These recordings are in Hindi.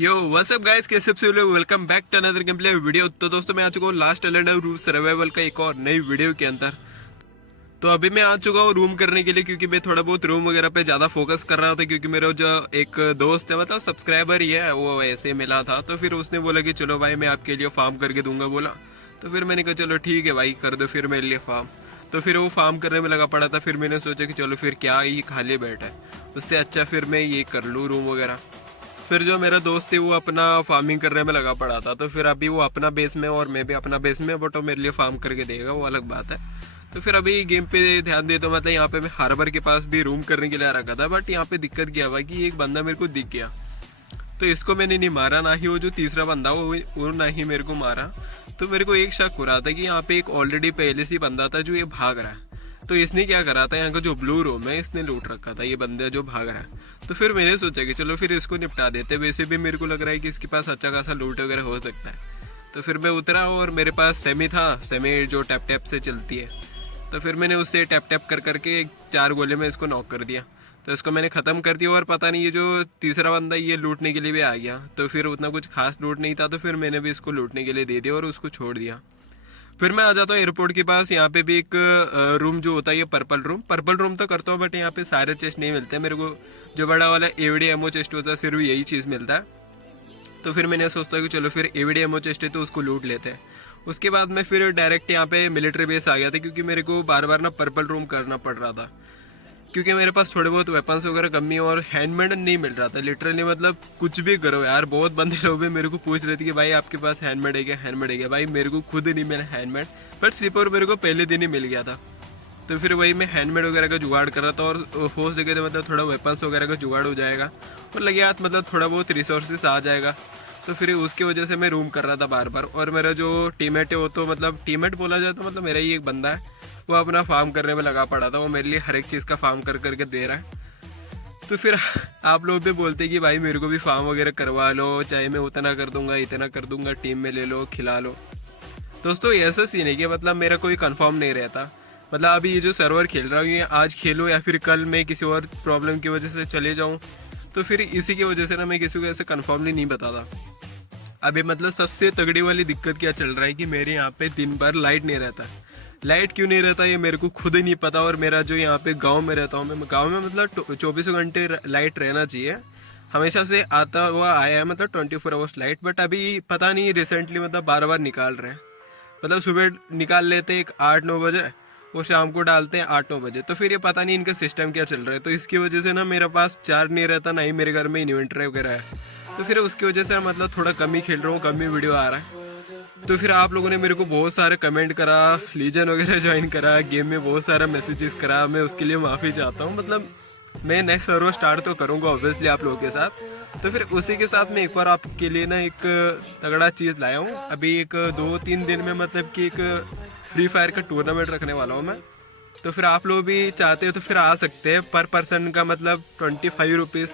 यो व्हाट्स अप गाइस, कैसे सब लोग, welcome back to another game play video. तो दोस्तों मैं आ चुका हूँ last island of root survival का एक और नई वीडियो के अंदर। तो अभी मैं आ चुका हूँ रूम करने के लिए, क्योंकि मैं थोड़ा बहुत रूम वगैरह पे ज़्यादा फोकस कर रहा था, क्योंकि मेरा जो एक दोस्त है मतलब सब्सक्राइबर ही है, वो ऐसे मिला था। तो फिर उसने बोला कि चलो भाई मैं आपके लिए फार्म करके दूंगा बोला। तो फिर मैंने कहा चलो ठीक है भाई कर दो फिर मेरे लिए फार्म। तो फिर वो फार्म करने में लगा पड़ा था। फिर मैंने सोचा कि चलो फिर क्या ही खाली बैठा है, उससे अच्छा फिर मैं ये कर लूँ रूम वगैरह। फिर जो मेरा दोस्त है वो अपना फार्मिंग करने में लगा पड़ा था। तो फिर अभी वो अपना बेस में और मैं भी अपना बेस में, बट वो मेरे लिए फार्म करके देगा, वो अलग बात है। तो फिर अभी गेम पे ध्यान दे, तो मतलब यहाँ पे मैं हार्बर के पास भी रूम करने के लिए आ रखा था। बट यहाँ पे दिक्कत क्या हुआ कि एक बंदा मेरे को दिख गया, तो इसको मैंने नहीं मारा, ना ही वो जो तीसरा बंदा वो ना ही मेरे को मारा। तो मेरे को एक शक हो रहा था कि यहाँ पे एक ऑलरेडी पहले से ही बंदा था जो ये भाग रहा है। तो इसने क्या करा था, यहाँ का जो ब्लू रूम है इसने लूट रखा था, ये बंदा जो भाग रहा है। तो फिर मैंने सोचा कि चलो फिर इसको निपटा देते। वैसे भी मेरे को लग रहा है कि इसके पास अच्छा खासा लूट वगैरह हो सकता है। तो फिर मैं उतरा और मेरे पास सेमी था, सेमी जो टैप टैप से चलती है। तो फिर मैंने उससे टैप टैप कर करके 4 गोले में इसको नॉक कर दिया। तो इसको मैंने ख़त्म कर दिया। और पता नहीं ये जो तीसरा बंदा ये लूटने के लिए भी आ गया। तो फिर उतना कुछ खास लूट नहीं था, तो फिर मैंने भी इसको लूटने के लिए दे दिया और उसको छोड़ दिया। फिर मैं आ जाता हूँ एयरपोर्ट के पास। यहाँ पे भी एक रूम जो होता है, ये पर्पल रूम तो करता हूँ, बट यहाँ पे सारे चेस्ट नहीं मिलते मेरे को। जो बड़ा वाला एवीडी एमओ चेस्ट होता है सिर्फ यही चीज़ मिलता है। तो फिर मैंने सोचता कि चलो फिर एवीडी एमओ चेस्ट है तो उसको लूट लेते हैं। उसके बाद मैं फिर डायरेक्ट यहाँ पे मिलिट्री बेस आ गया था, क्योंकि मेरे को बार बार ना पर्पल रूम करना पड़ रहा था, क्योंकि मेरे पास थोड़े बहुत वेपन्स वगैरह कमी है और हैंडमेड नहीं मिल रहा था। लिटरली मतलब कुछ भी करो यार, बहुत बंदे लोग भी मेरे को पूछ रहे थे कि भाई आपके पास हैंडमेड है क्या, हैंडमेड है क्या। भाई मेरे को खुद नहीं मिला हैंडमेड, बट स्लीपर मेरे को पहले दिन ही मिल गया था। तो फिर वही मैं हैंडमेड वगैरह का जुगाड़ कर रहा था, और हो सके तो मतलब थोड़ा वेपन्स वगैरह का जुगाड़ हो जाएगा और लगे हाथ मतलब थोड़ा बहुत रिसोर्सेस आ जाएगा। तो फिर उसकी वजह से मैं रूम कर रहा था बार बार। और मेरा जो टीममेट है वो तो मतलब टीममेट बोला जाए तो मतलब मेरा ही एक बंदा है, वो अपना फार्म करने में लगा पड़ा था। वो मेरे लिए हर एक चीज़ का फार्म कर करके दे रहा है। तो फिर आप लोग भी बोलते हैं कि भाई मेरे को भी फार्म वगैरह करवा लो, चाहे मैं उतना कर दूंगा इतना कर दूंगा, टीम में ले लो खिला लो। दोस्तों ऐसा सीन है कि मतलब मेरा कोई कंफर्म नहीं रहता। मतलब अभी ये जो सर्वर खेल रहा हूँ ये आज खेलूँ या फिर कल मैं किसी और प्रॉब्लम की वजह से चले जाऊँ। तो फिर इसी की वजह से ना मैं किसी को ऐसे कन्फर्मली नहीं बताता। अभी मतलब सबसे तगड़ी वाली दिक्कत क्या चल रहा है कि मेरे यहाँ पे दिन भर लाइट नहीं रहता। लाइट क्यों नहीं रहता ये मेरे को खुद ही नहीं पता। और मेरा जो यहाँ पे गांव में रहता हूँ मैं, गांव में मतलब 24 घंटे लाइट रहना चाहिए, हमेशा से आता हुआ आया है मतलब 24 आवर्स लाइट। बट अभी पता नहीं रिसेंटली मतलब बार बार निकाल रहे हैं। मतलब सुबह निकाल लेते एक 8-9 बजे और शाम को डालते हैं 8-9 बजे। तो फिर ये पता नहीं इनका सिस्टम क्या चल रहा है। तो इसकी वजह से ना मेरे पास चार्ज नहीं रहता, ना ही मेरे घर में इन्वर्टर वगैरह है। तो फिर उसकी वजह से मतलब थोड़ा कम ही खेल रहा हूँ, कम ही वीडियो आ रहा है। तो फिर आप लोगों ने मेरे को बहुत सारे कमेंट करा, लीजन वगैरह ज्वाइन करा, गेम में बहुत सारा मैसेजेस करा, मैं उसके लिए माफ़ी चाहता हूँ। मतलब मैं नेक्स्ट सर्वर स्टार्ट तो करूँगा ऑब्वियसली आप लोगों के साथ। तो फिर उसी के साथ मैं एक बार आपके लिए ना एक तगड़ा चीज़ लाया हूँ। अभी एक 2-3 दिन में मतलब कि एक फ्री फायर का टूर्नामेंट रखने वाला हूँ मैं। तो फिर आप लोग भी चाहते हो तो फिर आ सकते हैं। पर पर्सन का मतलब 25 रुपीज़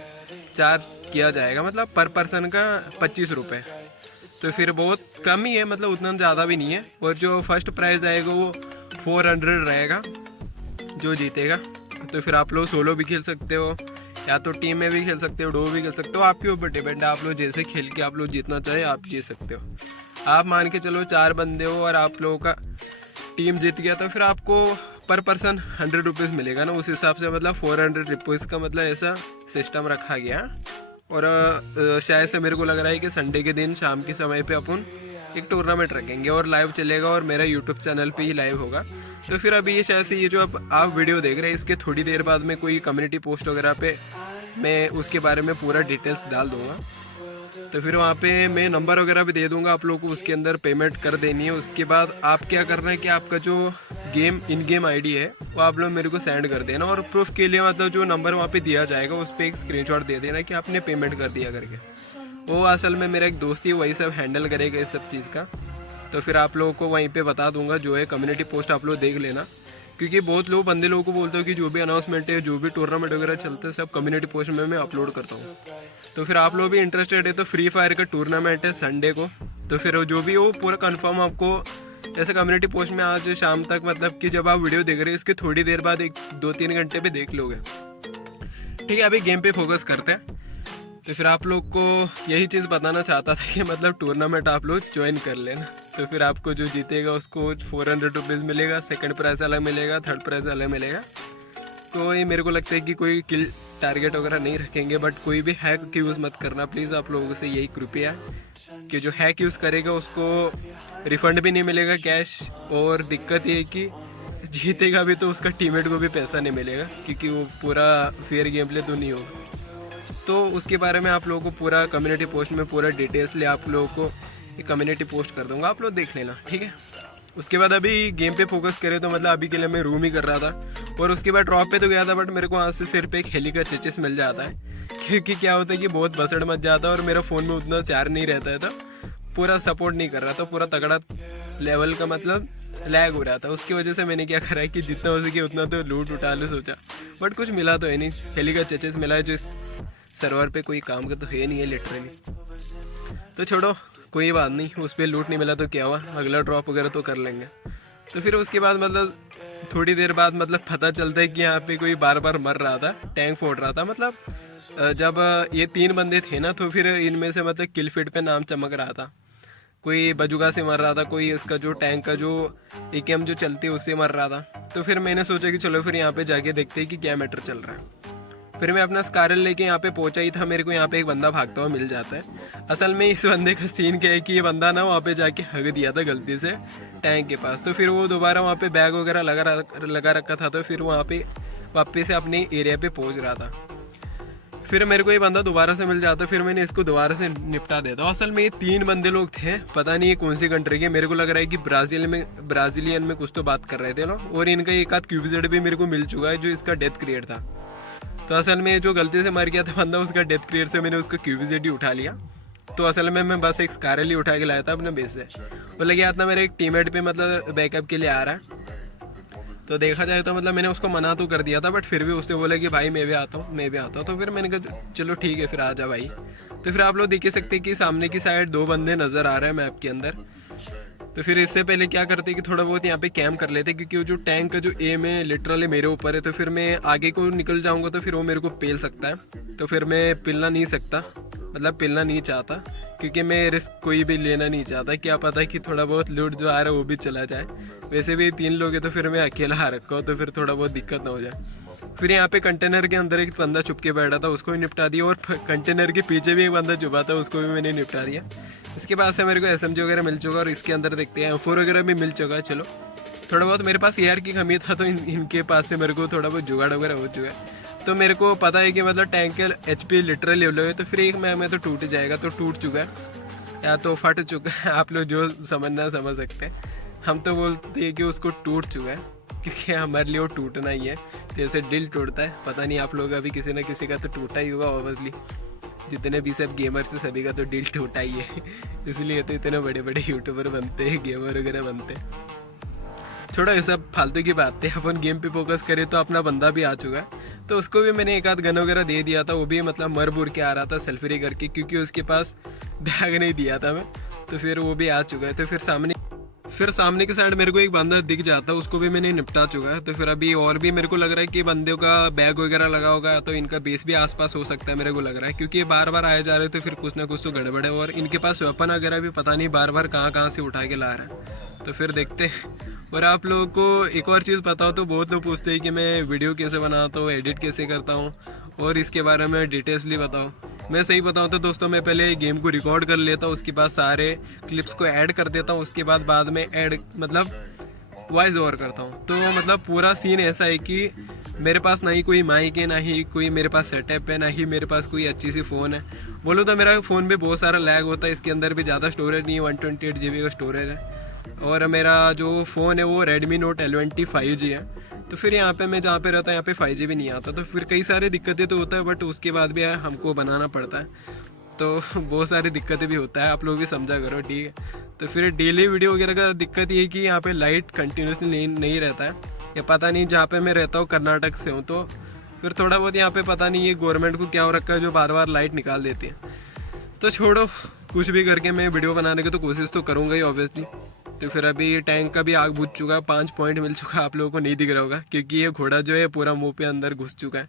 चार्ज किया जाएगा, मतलब पर पर्सन का 25 रुपये। तो फिर बहुत कम ही है, मतलब उतना ज़्यादा भी नहीं है। और जो फर्स्ट प्राइज़ आएगा वो 400 रहेगा जो जीतेगा। तो फिर आप लोग सोलो भी खेल सकते हो या तो टीम में भी खेल सकते हो, डो भी खेल सकते हो, आपके ऊपर डिपेंड है। आप लोग जैसे खेल के आप लोग जीतना चाहे आप जीत सकते हो। आप मान के चलो 4 बंदे हो और आप लोगों का टीम जीत गया, तो फिर आपको पर पर्सन 100 रुपीज़ मिलेगा ना। उस हिसाब से मतलब 400 रुपीज़ का मतलब ऐसा सिस्टम रखा गया। और शायद से मेरे को लग रहा है कि संडे के दिन शाम के समय पे अपन एक टूर्नामेंट रखेंगे और लाइव चलेगा और मेरा यूट्यूब चैनल पे ही लाइव होगा। तो फिर अभी ये शायद से ये जो अब आप वीडियो देख रहे हैं इसके थोड़ी देर बाद में कोई कम्युनिटी पोस्ट वगैरह पे मैं उसके बारे में पूरा डिटेल्स डाल दूँगा। तो फिर वहाँ पे मैं नंबर वगैरह भी दे दूँगा आप लोगों को, उसके अंदर पेमेंट कर देनी है। उसके बाद आप क्या करना है कि आपका जो इन गेम आईडी है वो आप लोग मेरे को सेंड कर देना। और प्रूफ के लिए मतलब जो नंबर वहाँ पे दिया जाएगा उस पर एक स्क्रीनशॉट दे देना कि आपने पेमेंट कर दिया करके। वो असल में मेरा एक दोस्त ही वही सब हैंडल करेगा इस सब चीज़ का। तो फिर आप लोगों को वहीं पे बता दूंगा, जो है कम्युनिटी पोस्ट आप लोग देख लेना। क्योंकि बहुत लोग बंदे लोगों को बोलते हो कि जो भी अनाउंसमेंट है, जो भी टूर्नामेंट वगैरह चलते हैं सब कम्युनिटी पोस्ट में मैं अपलोड करता हूँ। तो फिर आप लोग भी इंटरेस्टेड है तो फ्री फायर का टूर्नामेंट है संडे को। तो फिर जो भी हो पूरा कंफर्म आपको ऐसे कम्युनिटी पोस्ट में आज शाम तक, मतलब कि जब आप वीडियो देख रहे हैं इसके थोड़ी देर बाद 1-2-3 घंटे पे देख लोगे। ठीक है, अभी गेम पे फोकस करते हैं। तो फिर आप लोग को यही चीज़ बताना चाहता था कि मतलब टूर्नामेंट आप लोग ज्वाइन कर लेना। तो फिर आपको जो जीतेगा उसको 400 रुपीज़ मिलेगा, सेकंड प्राइज़ अलग मिलेगा, थर्ड प्राइज़ अलग मिलेगा। कोई मेरे को लगता है कि कोई किल टारगेट वगैरह नहीं रखेंगे, बट कोई भी हैक यूज़ मत करना प्लीज़। आप लोगों से यही कृपया है कि जो हैक यूज़ करेगा उसको रिफ़ंड भी नहीं मिलेगा कैश, और दिक्कत ये है कि जीतेगा भी तो उसका टीममेट को भी पैसा नहीं मिलेगा, क्योंकि वो पूरा फेयर गेम प्ले तो नहीं होगा। तो उसके बारे में आप लोगों को पूरा कम्युनिटी पोस्ट में पूरा डिटेल्स ले आप लोगों को एक कम्युनिटी पोस्ट कर दूंगा, आप लोग देख लेना, ठीक है। उसके बाद अभी गेम पे फोकस करें तो मतलब अभी के लिए मैं रूम ही कर रहा था, और उसके बाद ड्रॉप पे तो गया था, बट मेरे को वहाँ से सिर्फ एक हेली का चेचिस मिल जाता है, क्योंकि क्या होता है कि बहुत बसड़ मच जाता है और मेरा फ़ोन में उतना चार्ज नहीं रहता है, तो पूरा सपोर्ट नहीं कर रहा था, पूरा तगड़ा लेवल का मतलब लैग हो रहा था। उसकी वजह से मैंने क्या करा है कि जितना हो सके उतना तो लूट उठा लो सोचा, बट कुछ मिला तो है नहीं। हेली का चेचिस मिला है जो इस सर्वर पे कोई काम का तो है नहीं है लिटरली। तो छोड़ो, कोई बात नहीं, उस पर लूट नहीं मिला तो क्या हुआ, अगला ड्रॉप वगैरह तो कर लेंगे। तो फिर उसके बाद मतलब थोड़ी देर बाद मतलब पता चलता है कि यहाँ पे कोई बार बार मर रहा था, टैंक फोड़ रहा था। मतलब जब ये 3 बंदे थे ना, तो फिर इनमें से मतलब किल फीड पे नाम चमक रहा था। कोई बजुगा से मर रहा था, कोई इसका जो टैंक का जो AKM जो चलती है उससे मर रहा था। तो फिर मैंने सोचा कि चलो फिर यहाँ पे जाके देखते हैं कि क्या मैटर चल रहा है। फिर मैं अपना स्कारल लेके यहाँ पे पहुंचा ही था, मेरे को यहाँ पे एक बंदा भागता हुआ मिल जाता है। असल में इस बंदे का सीन क्या है कि ये बंदा ना वहाँ पे जाके हग दिया था गलती से टैंक के पास, तो फिर वो दोबारा वहाँ पे बैग वगैरह लगा रखा था, तो फिर वहाँ पे वापस से अपने एरिया पे पहुँच रहा था। फिर मेरे को ये बंदा दोबारा से मिल जाता, फिर मैंने इसको दोबारा से निपटा देता। असल में ये 3 बंदे लोग थे, पता नहीं ये कौन सी कंट्री के, मेरे को लग रहा है कि ब्राज़ीलियन में कुछ तो बात कर रहे थे लोग, और इनका एक आध क्यूबीजेड भी मेरे को मिल चुका है जो इसका डेथ क्रिएट था। तो असल में जो गलती से मर गया था बंदा, उसका डेथ क्रिएट से मैंने उसका क्यूबीजेड ही उठा लिया। तो असल में मैं बस एक स्कारल ही उठा के लाया था अपने बेस से। वो लगे आता मेरे एक टीममेट पे मतलब बैकअप के लिए आ रहा है, तो देखा जाए तो मतलब मैंने उसको मना तो कर दिया था, बट फिर भी उसने बोला कि भाई मैं भी आता हूँ। तो फिर मैंने कहा चलो ठीक है फिर आ जा भाई। तो फिर आप लोग देख ही सकते हैं कि सामने की साइड 2 बंदे नज़र आ रहे हैं मैप के अंदर। तो फिर इससे पहले क्या करते कि थोड़ा बहुत यहाँ पे कैम्प कर लेते, क्योंकि वो जो टैंक का जो एम है लिटरली मेरे ऊपर है। तो फिर मैं आगे को निकल जाऊँगा तो फिर वो मेरे को पेल सकता है, तो फिर मैं पिलना नहीं सकता, मतलब पिलना नहीं चाहता, क्योंकि मैं रिस्क कोई भी लेना नहीं चाहता। क्या पता कि थोड़ा बहुत लूट जो आ रहा है वो भी चला जाए। वैसे भी 3 लोग हैं तो फिर मैं अकेला आ रखा हूँ, तो फिर थोड़ा बहुत दिक्कत ना हो जाए। फिर यहाँ पे कंटेनर के अंदर एक बंदा छुप के बैठा था, उसको भी निपटा दिया, और कंटेनर के पीछे भी एक बंदा छुपा था, उसको भी मैंने निपटा दिया। इसके बाद से मेरे को SMG वगैरह मिल चुका, और इसके अंदर देखते हैं M4 वगैरह भी मिल चुका है। चलो थोड़ा बहुत मेरे पास AR की कमी था, तो इनके पास से मेरे को थोड़ा बहुत जुगाड़ वगैरह हो चुका है। तो मेरे को पता है कि मतलब टैंक के HP लिटरली लो है, तो फिर एक मैच में तो टूट जाएगा, तो टूट चुका है या तो फट चुका है, आप लोग जो समझना समझ सकते हैं। हम तो बोलते हैं कि उसको टूट चुका है, क्योंकि हमारे लिए वो टूटना ही है, जैसे दिल टूटता है। पता नहीं आप लोग अभी किसी न किसी का तो टूटा ही होगा ऑब्वियसली, जितने भी सब गेमर्स हैं सभी का तो दिल टूटा ही है। इसलिए तो इतने बड़े बड़े यूट्यूबर बनते हैं, गेमर वगैरह बनते हैं। छोड़ो ये सब फालतू की बात है, अपन गेम पे फोकस करें। तो अपना बंदा भी आ चुका है, तो उसको भी मैंने एक आध गन वगैरह दे दिया था। वो भी मतलब मर बुर के आ रहा था सेल्फरी करके, क्योंकि उसके पास बैग नहीं दिया था मैं। तो फिर वो भी आ चुका है। तो फिर सामने की साइड मेरे को एक बंदा दिख जाता है, उसको भी मैंने निपटा चुका है। तो फिर अभी और भी मेरे को लग रहा है कि बंदों का बैग वगैरह लगा होगा, तो इनका बेस भी आसपास हो सकता है मेरे को लग रहा है, क्योंकि ये बार बार आए जा रहे, तो फिर कुछ ना कुछ तो गड़बड़ है। और इनके पास वेपन वगैरह भी पता नहीं बार बार कहाँ से उठा के ला रहा है। तो फिर देखते हैं। और आप लोगों को एक और चीज़ पता हो तो बहुत लोग पूछते हैं कि मैं वीडियो कैसे बनाता हूँ, एडिट कैसे करता हूँ, और इसके बारे में डिटेल्सली बताओ। मैं सही बताऊँ तो दोस्तों, मैं पहले गेम को रिकॉर्ड कर लेता हूँ, उसके बाद सारे क्लिप्स को ऐड कर देता हूँ, उसके बाद में ऐड मतलब वॉइस ओवर करता हूँ। तो मतलब पूरा सीन ऐसा है कि मेरे पास ना ही कोई माइक है, ना ही कोई मेरे पास सेटअप है, ना ही मेरे पास कोई अच्छी सी फ़ोन है। बोलो तो मेरा फ़ोन भी बहुत सारा लैग होता है, इसके अंदर भी ज़्यादा स्टोरेज नहीं है, 128 GB का स्टोरेज है। और मेरा जो फ़ोन है वो Redmi Note 11T 5G है। तो फिर यहाँ पे मैं जहाँ पे रहता हूँ यहाँ पे 5G भी नहीं आता, तो फिर कई सारी दिक्कतें तो होता है, बट उसके बाद भी हमको बनाना पड़ता है, तो बहुत सारी दिक्कतें भी होता है, आप लोग भी समझा करो, ठीक है। तो फिर डेली वीडियो वगैरह का दिक्कत ये है कि यहाँ पे लाइट कंटिन्यूसली नहीं रहता है, या पता नहीं जहाँ पे मैं रहता हूँ कर्नाटक से हूँ, तो फिर थोड़ा बहुत यहाँ पे पता नहीं ये गवर्नमेंट को क्या हो रखा है जो बार बार लाइट निकाल देती है। तो छोड़ो, कुछ भी करके मैं वीडियो बनाने की तो कोशिश तो करूँगा ही ऑब्वियसली। तो फिर अभी टैंक का भी आग बुझ चुका है, 5 पॉइंट मिल चुका है, आप लोगों को नहीं दिख रहा होगा क्योंकि ये घोड़ा जो है पूरा मुंह पे अंदर घुस चुका है।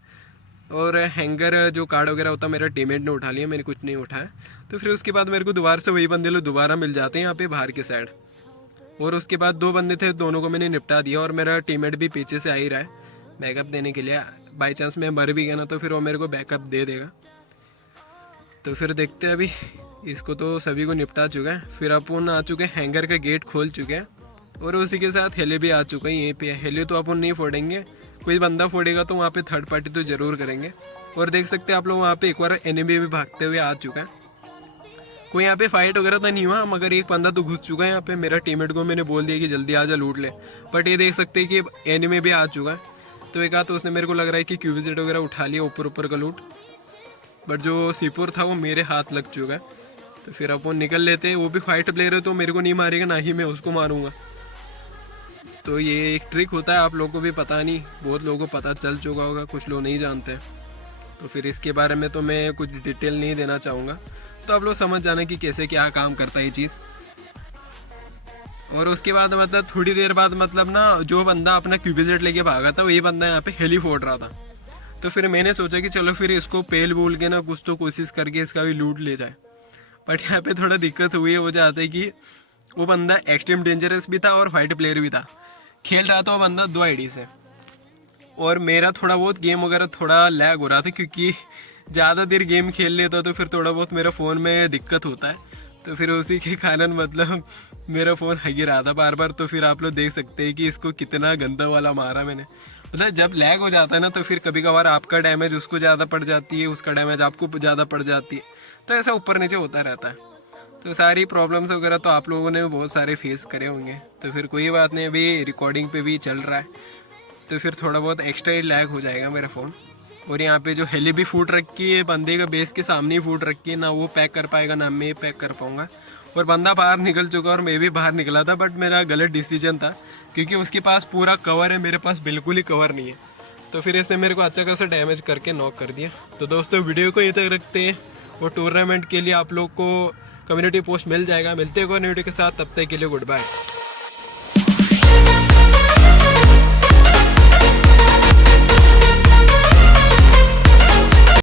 और हैंगर जो कार्ड वगैरह होता मेरा टीममेट ने उठा लिया, मैंने कुछ नहीं उठाया। तो फिर उसके बाद मेरे को दोबारा से वही बंदे लोग दोबारा मिल जाते हैं यहाँ पे बाहर के साइड। और उसके बाद 2 बंदे थे, दोनों को मैंने निपटा दिया और मेरा टीममेट भी पीछे से आ ही रहा है बैकअप देने के लिए। बाई चांस मैं मर भी गया ना तो फिर वो मेरे को बैकअप दे देगा। तो फिर देखते हैं अभी, इसको तो सभी को निपटा चुका है। फिर अपन आ चुके हैं, हैंगर का गेट खोल चुके हैं और उसी के साथ हेले भी आ चुका है यहीं पे। हेले तो अपन नहीं फोड़ेंगे, कोई बंदा फोड़ेगा तो वहाँ पे थर्ड पार्टी तो जरूर करेंगे। और देख सकते हैं आप लोग वहाँ पे एक बार एनिमी भी भागते हुए आ चुका है। कोई यहाँ पे फाइट वगैरह तो नहीं हुआ, मगर एक बंदा तो घुस चुका है यहाँ पे। मेरा टीममेट को मैंने बोल दिया कि जल्दी आ जा लूट ले, बट ये देख सकते हैं कि एनिमी भी आ चुका है। तो एक तो उसने मेरे को लग रहा है कि क्यूबिजेट वगैरह उठा लिया ऊपर का लूट, बट जो सीपुर था वो मेरे हाथ लग चुका है। तो फिर अपन निकल लेते हैं। वो भी फाइट प्लेयर है तो मेरे को नहीं मारेगा, ना ही मैं उसको मारूंगा। तो ये एक ट्रिक होता है, आप लोगों को भी पता नहीं, बहुत लोगों को पता चल चुका होगा, कुछ लोग नहीं जानते हैं। तो फिर इसके बारे में तो मैं कुछ डिटेल नहीं देना चाहूँगा, तो आप लोग समझ जाना कि कैसे क्या काम करता है ये चीज़। और उसके बाद मतलब थोड़ी देर बाद मतलब ना जो बंदा अपना क्यूबिजेट लेके भागा था वही बंदा यहाँ पे हेली फोड़ रहा था। तो फिर मैंने सोचा कि चलो फिर इसको पेल बोल के ना कुछ तो कोशिश करके इसका भी लूट ले जाए। बट यहाँ पे थोड़ा दिक्कत हुई है, वो चाहते है कि वो बंदा एक्सट्रीम डेंजरस भी था और फाइट प्लेयर भी था। खेल रहा था वो बंदा 2 आईडी से, और मेरा थोड़ा बहुत गेम वगैरह थोड़ा लैग हो रहा था क्योंकि ज़्यादा देर गेम खेल लेता तो फिर थोड़ा बहुत मेरा फ़ोन में दिक्कत होता है। तो फिर उसी के कारण मतलब मेरा फ़ोन हगी रहा था बार बार। तो फिर आप लोग देख सकते हैं कि इसको कितना गंदा वाला मारा मैंने। मतलब जब लैग हो जाता है ना तो फिर कभी कभार आपका डैमेज उसको ज़्यादा पड़ जाती है, उसका डैमेज आपको ज़्यादा पड़ जाती है, तो ऐसा ऊपर नीचे होता रहता है। तो सारी प्रॉब्लम्स वगैरह तो आप लोगों ने बहुत सारे फेस करे होंगे। तो फिर कोई बात नहीं, अभी रिकॉर्डिंग पे भी चल रहा है तो फिर थोड़ा बहुत एक्स्ट्रा ही लैग हो जाएगा मेरा फ़ोन। और यहाँ पे जो हेली भी फूट रखी है, बंदे का बेस के सामने ही फूट रखी है, ना वो पैक कर पाएगा ना मैं पैक कर पाऊँगा। और बंदा बाहर निकल चुका और मैं भी बाहर निकला था, बट मेरा गलत डिसीजन था क्योंकि उसके पास पूरा कवर है, मेरे पास बिल्कुल ही कवर नहीं है। तो फिर इसने मेरे को अच्छा खासा डैमेज करके नॉक कर दिया। तो दोस्तों वीडियो को यहीं तक रखते हैं, और टूर्नामेंट के लिए आप लोग को कम्युनिटी पोस्ट मिल जाएगा। मिलते हैं कोई वीडियो के साथ, तब तक के लिए गुड बाय।